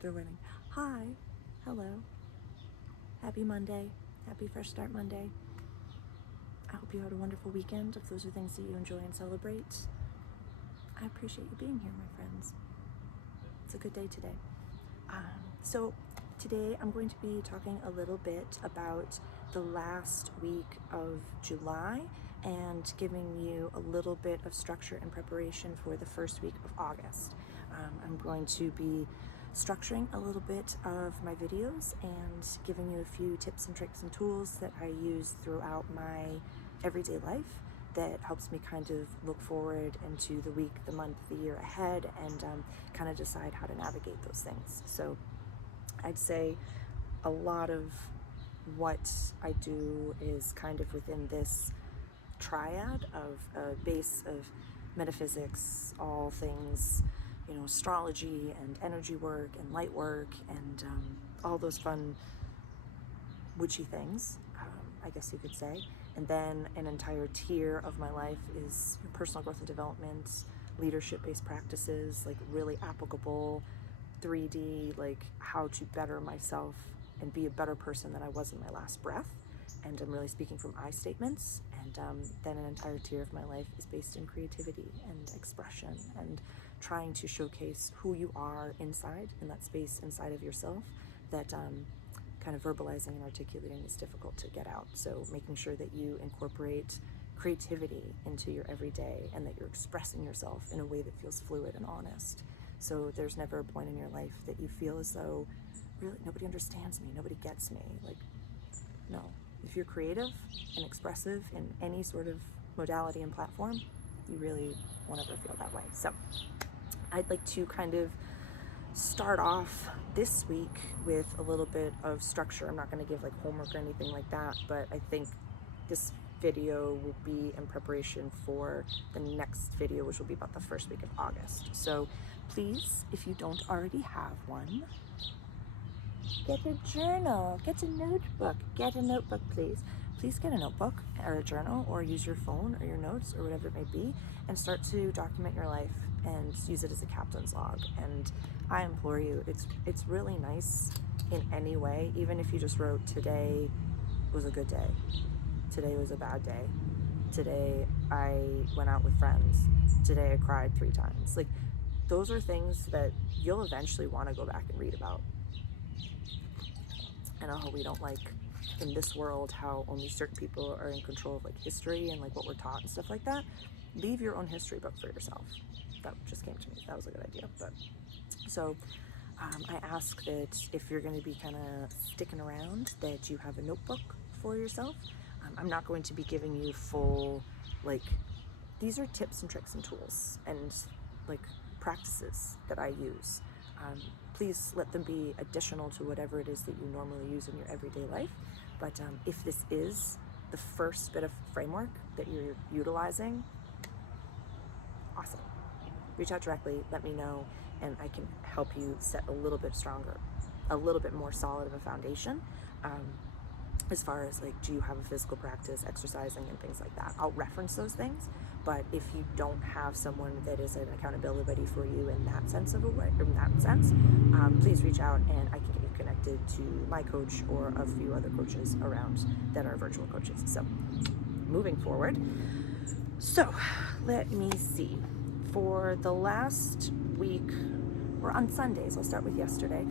They're winning. Hi. Hello. Happy Monday. Happy Fresh Start Monday. I hope you had a wonderful weekend. If those are things that you enjoy and celebrate, I appreciate you being here, my friends. It's a good day today. So today I'm going to be talking a little bit about the last week of July and giving you a little bit of structure and preparation for the first week of August. I'm going to be structuring a little bit of my videos and giving you a few tips and tricks and tools that I use throughout my everyday life that helps me kind of look forward into the week, the month, the year ahead, and kind of decide how to navigate those things. So I'd say a lot of what I do is kind of within this triad of a base of metaphysics, all things, astrology and energy work and light work and all those fun witchy things, I guess you could say. And then an entire tier of my life is personal growth and development, leadership-based practices, like really applicable 3D, like how to better myself and be a better person than I was in my last breath. And I'm really speaking from I statements. And then an entire tier of my life is based in creativity and expression and trying to showcase who you are inside, in that space inside of yourself that kind of verbalizing and articulating is difficult to get out. So making sure that you incorporate creativity into your everyday and that you're expressing yourself in a way that feels fluid and honest. So there's never a point in your life that you feel as though, really, nobody understands me, nobody gets me. Like, no. If you're creative and expressive in any sort of modality and platform, you really won't ever feel that way. So I'd like to kind of start off this week with a little bit of structure. I'm not going to give like homework or anything like that, but I think this video will be in preparation for the next video, which will be about the first week of August. So please, if you don't already have one, get a journal, get a notebook, please. Please get a notebook or a journal or use your phone or your notes or whatever it may be and start to document your life and use it as a captain's log. And I implore you, it's really nice in any way, even if you just wrote, today was a good day, today was a bad day, today I went out with friends, today I cried 3 times. Like, those are things that you'll eventually want to go back and read about. And how we don't like in this world how only certain people are in control of like history and like what we're taught and stuff like that. Leave your own history book for yourself. That just came to me. That was a good idea. But so I ask that if you're going to be kind of sticking around, that you have a notebook for yourself. I'm not going to be giving you full, like, these are tips and tricks and tools and like practices that I use. Please let them be additional to whatever it is that you normally use in your everyday life. But if this is the first bit of framework that you're utilizing, awesome. Reach out directly, let me know, and I can help you set a little bit stronger, a little bit more solid of a foundation. As far as like, do you have a physical practice, exercising and things like that? I'll reference those things, but if you don't have someone that is an accountability buddy for you in that sense of a way, in that sense, please reach out and I can get you connected to my coach or a few other coaches around that are virtual coaches. So moving forward. So let me see. For the last week, or on Sundays, I'll start with yesterday.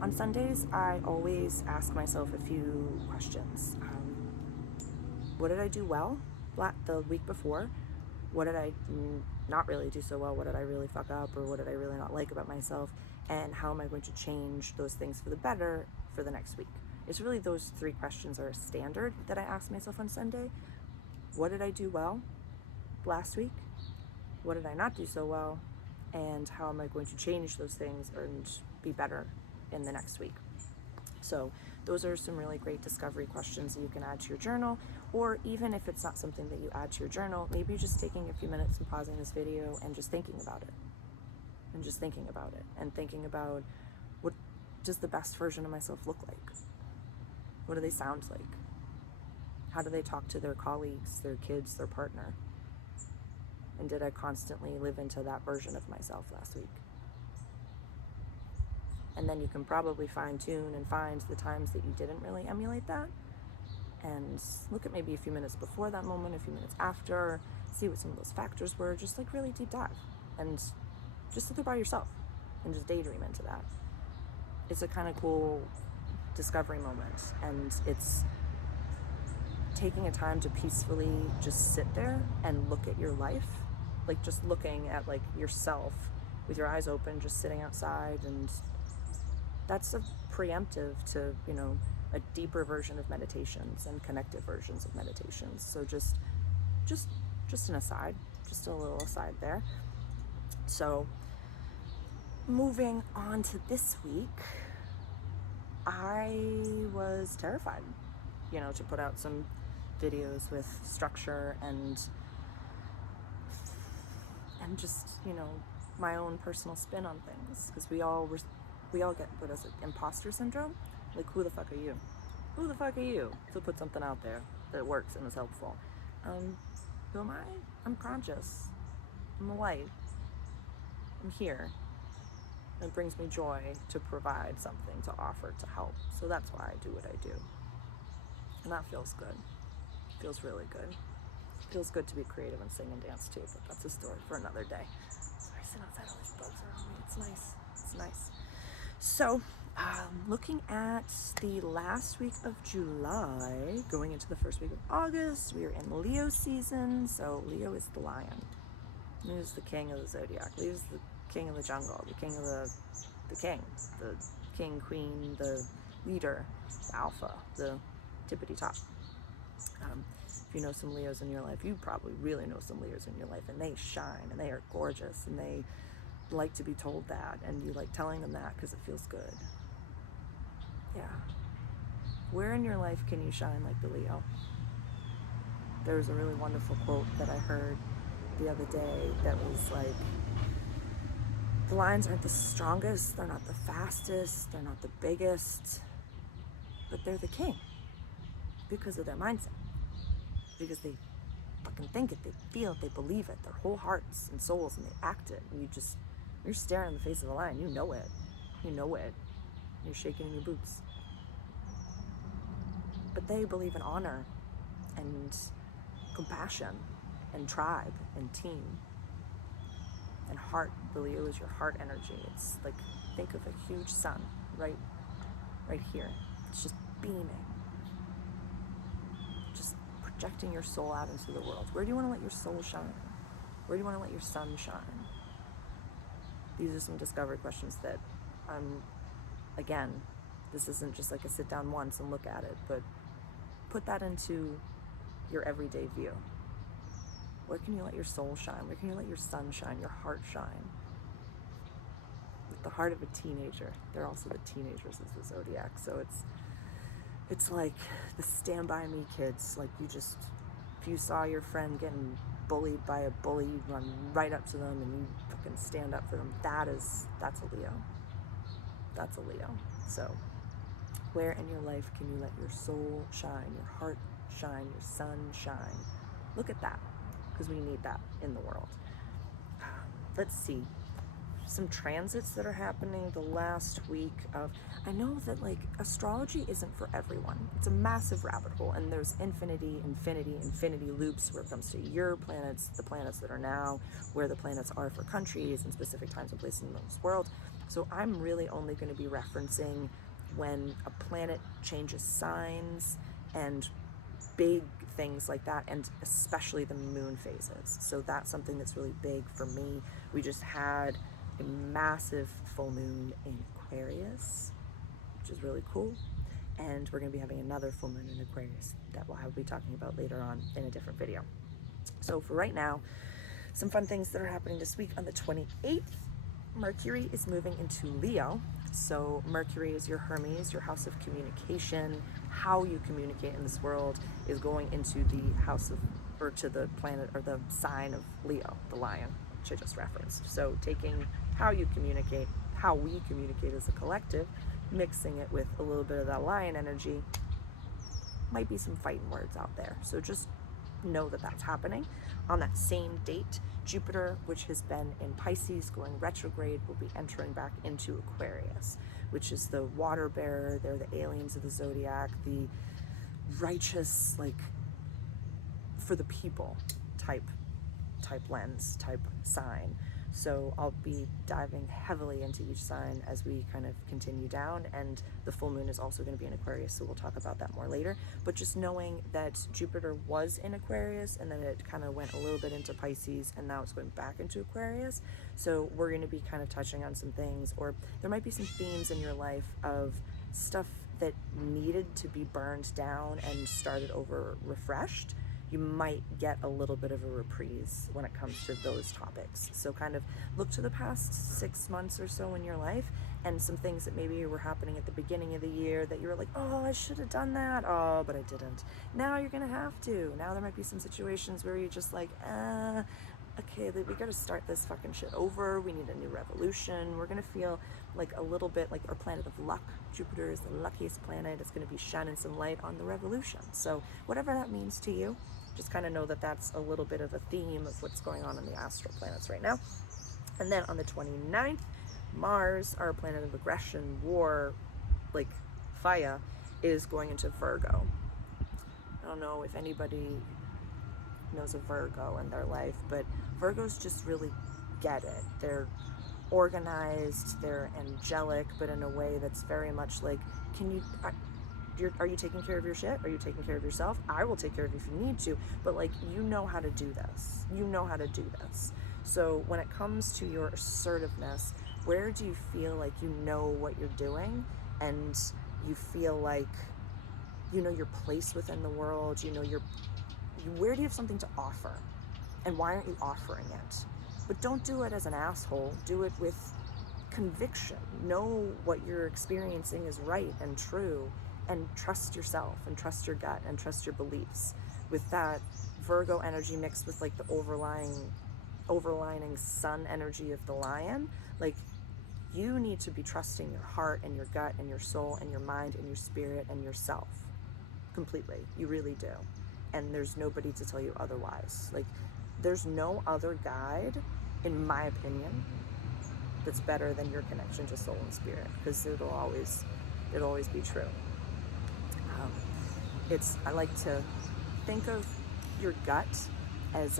On Sundays, I always ask myself a few questions. What did I do well the week before? What did I not really do so well? What did I really fuck up? Or what did I really not like about myself? And how am I going to change those things for the better for the next week? It's really those 3 questions are a standard that I ask myself on Sunday. What did I do well last week? What did I not do so well? And how am I going to change those things and be better in the next week? So those are some really great discovery questions that you can add to your journal, or even if it's not something that you add to your journal, maybe just taking a few minutes and pausing this video and just thinking about it. And just thinking about it and thinking about, what does the best version of myself look like? What do they sound like? How do they talk to their colleagues, their kids, their partner? And did I constantly live into that version of myself last week? And then you can probably fine tune and find the times that you didn't really emulate that, and look at maybe a few minutes before that moment, a few minutes after, see what some of those factors were, just like really deep dive, and just sit there by yourself and just daydream into that. It's a kind of cool discovery moment, and it's taking a time to peacefully just sit there and look at your life, like just looking at like yourself with your eyes open, just sitting outside. And that's a preemptive to, you know, a deeper version of meditations and connective versions of meditations. So just an aside, just a little aside there. So moving on to this week, I was terrified, you know, to put out some videos with structure and just, you know, my own personal spin on things, because we all get, what is it, imposter syndrome? Like, who the fuck are you? Who the fuck are you to put something out there that works and is helpful? Who am I? I'm conscious. I'm a light. I'm here. It brings me joy to provide something, to offer, to help. So that's why I do what I do. And that feels good. Feels really good. Feels good to be creative and sing and dance too, but that's a story for another day. Sorry, sit outside, all these bugs around me. It's nice. It's nice. So, looking at the last week of July, going into the first week of August, we are in Leo season. So Leo is the lion. He is the king of the zodiac. Leo is the king of the jungle, the king of the king, queen, the leader, the alpha, the tippity top. If you know some Leos in your life, you probably really know some Leos in your life, and they shine, and they are gorgeous, and they like to be told that, and you like telling them that because it feels good. Yeah. Where in your life can you shine like the Leo? There's a really wonderful quote that I heard the other day that was like, the lions aren't the strongest, they're not the fastest, they're not the biggest, but they're the king because of their mindset. Because they fucking think it, they feel it, they believe it, their whole hearts and souls, and they act it. And you're staring in the face of the lion, you know it. You're shaking in your boots. But they believe in honor and compassion and tribe and team and heart. The Leo is your heart energy. It's like, think of a huge sun right here. It's just beaming. Just projecting your soul out into the world. Where do you want to let your soul shine? Where do you want to let your sun shine? These are some discovery questions that again, this isn't just like a sit down once and look at it, but put that into your everyday view. Where can you let your soul shine? Where can you let your sun shine, your heart shine? With the heart of a teenager. They're also the teenagers of the zodiac. So it's like the stand by me kids. Like, if you saw your friend getting bullied by a bully, you run right up to them and you fucking stand up for them. That's a Leo. That's a Leo. So where in your life can you let your soul shine, your heart shine, your sun shine? Look at that, because we need that in the world. Let's see. Some transits that are happening the last week of, I know that like astrology isn't for everyone. It's a massive rabbit hole, and there's infinity loops where it comes to your planets, the planets that are now, where the planets are for countries and specific times and places in this world. So I'm really only going to be referencing when a planet changes signs and big things like that, and especially the moon phases. So that's something that's really big for me. We just had a massive full moon in Aquarius, which is really cool. And we're going to be having another full moon in Aquarius that we'll be talking about later on in a different video. So for right now, some fun things that are happening this week. On the 28th, Mercury is moving into Leo. So Mercury is your Hermes, your house of communication. How you communicate in this world is going into the house of, or to the planet or the sign of Leo, the lion, which I just referenced. So taking how you communicate, how we communicate as a collective, mixing it with a little bit of that lion energy, might be some fighting words out there. So just know that that's happening. On that same date, Jupiter, which has been in Pisces going retrograde, will be entering back into Aquarius, which is the water bearer. They're the aliens of the zodiac, the righteous, like for the people type lens, type sign. So I'll be diving heavily into each sign as we kind of continue down, and the full moon is also going to be in Aquarius, so we'll talk about that more later. But just knowing that Jupiter was in Aquarius and then it kind of went a little bit into Pisces and now it's going back into Aquarius, so we're going to be kind of touching on some things, or there might be some themes in your life of stuff that needed to be burned down and started over, refreshed. You might get a little bit of a reprise when it comes to those topics. So kind of look to the past 6 months or so in your life and some things that maybe were happening at the beginning of the year that you were like, oh, I should have done that. Oh, but I didn't. Now you're gonna have to. Now there might be some situations where you're just like, okay, we gotta start this fucking shit over. We need a new revolution. We're gonna feel like a little bit like our planet of luck. Jupiter is the luckiest planet. It's gonna be shining some light on the revolution. So whatever that means to you, just kind of know that that's a little bit of a theme of what's going on in the astral planets right now. And then on the 29th, Mars, our planet of aggression, war, like fire, is going into Virgo. I don't know if anybody knows a Virgo in their life, but Virgos just really get it. They're organized, they're angelic, but in a way that's very much like, are you taking care of your shit? Are you taking care of yourself? I will take care of you if you need to, but like, you know how to do this. You know how to do this. So when it comes to your assertiveness, where do you feel like you know what you're doing and you feel like you know your place within the world, you know where do you have something to offer and why aren't you offering it? But don't do it as an asshole. Do it with conviction. Know what you're experiencing is right and true, and trust yourself and trust your gut and trust your beliefs. With that Virgo energy mixed with like the overlining sun energy of the lion, like you need to be trusting your heart and your gut and your soul and your mind and your spirit and yourself completely. You really do. And there's nobody to tell you otherwise. Like, there's no other guide, in my opinion, that's better than your connection to soul and spirit, because it'll always be true. I like to think of your gut as,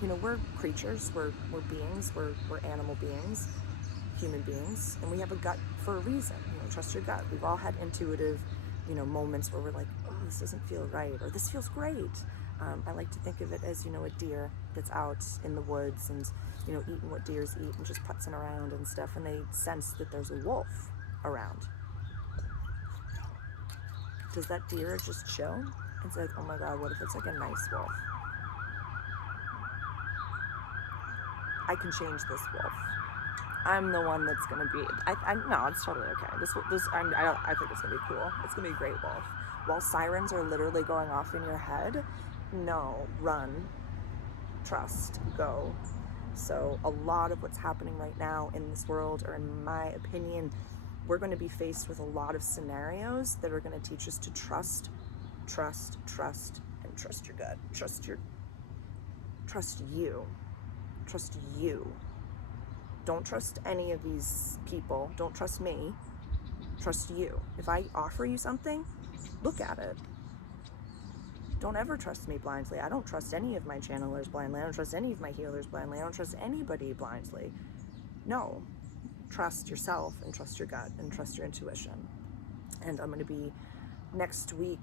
we're creatures, we're beings, we're animal beings, human beings, and we have a gut for a reason. Trust your gut. We've all had intuitive, moments where we're like, oh, this doesn't feel right, or this feels great. I like to think of it as, a deer that's out in the woods and, eating what deers eat and just putzing around and stuff, and they sense that there's a wolf around. Does that deer just chill? It's like, oh my God, what if it's like a nice wolf? I can change this wolf. I'm the one that's gonna be. No, it's totally okay. I think it's gonna be cool. It's gonna be a great wolf. While sirens are literally going off in your head, no, run, trust, go. So a lot of what's happening right now in this world, or in my opinion, we're going to be faced with a lot of scenarios that are going to teach us to trust, and trust your gut, trust you. Don't trust any of these people. Don't trust me. Trust you. If I offer you something, look at it. Don't ever trust me blindly. I don't trust any of my channelers blindly. I don't trust any of my healers blindly. I don't trust anybody blindly. No. Trust yourself and trust your gut and trust your intuition. And I'm going to be, next week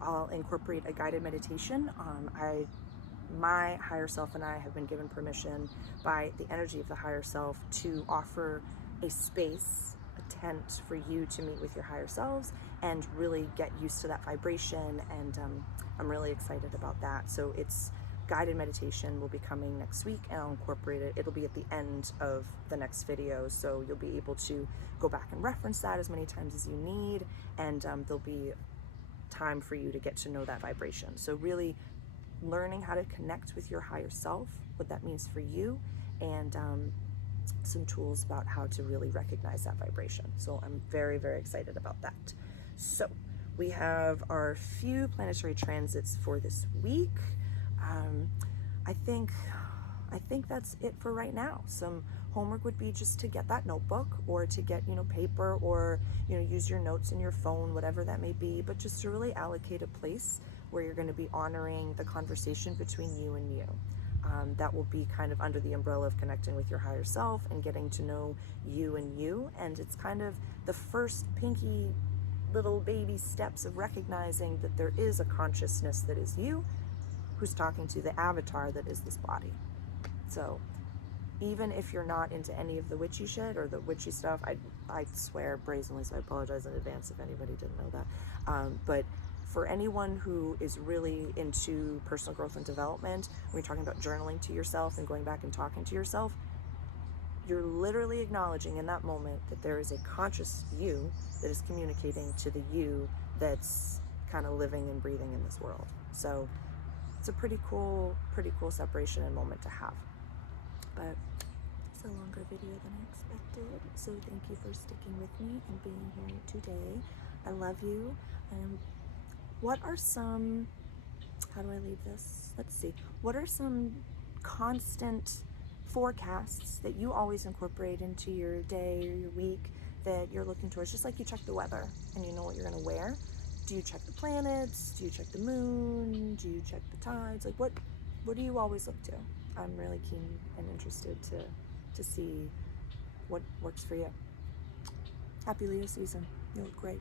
I'll incorporate a guided meditation. My higher self and I have been given permission by the energy of the higher self to offer a space, a tent for you to meet with your higher selves and really get used to that vibration. And I'm really excited about that. So it's guided meditation will be coming next week, and I'll incorporate it. It'll be at the end of the next video, so you'll be able to go back and reference that as many times as you need, and there'll be time for you to get to know that vibration. So really learning how to connect with your higher self, what that means for you, and some tools about how to really recognize that vibration. So I'm very, very excited about that. So we have our few planetary transits for this week. I think I think that's it for right now. Some homework would be just to get that notebook, or to get, paper, or, use your notes in your phone, whatever that may be, but just to really allocate a place where you're going to be honoring the conversation between you and you. That will be kind of under the umbrella of connecting with your higher self and getting to know you and you. And it's kind of the first pinky little baby steps of recognizing that there is a consciousness that is you, who's talking to the avatar that is this body. So even if you're not into any of the witchy shit or the witchy stuff, I swear brazenly, so I apologize in advance if anybody didn't know that. But for anyone who is really into personal growth and development, when you're talking about journaling to yourself and going back and talking to yourself, you're literally acknowledging in that moment that there is a conscious you that is communicating to the you that's kind of living and breathing in this world. So it's a pretty cool separation and moment to have. But it's a longer video than I expected, so thank you for sticking with me and being here today. I love you. What are some, how do I leave this? Let's see. What are some constant forecasts that you always incorporate into your day or your week that you're looking towards? Just like you check the weather and you know what you're going to wear. Do you check the planets? Do you check the moon? Do you check the tides? Like what do you always look to? I'm really keen and interested to see what works for you. Happy Leo season. You look great.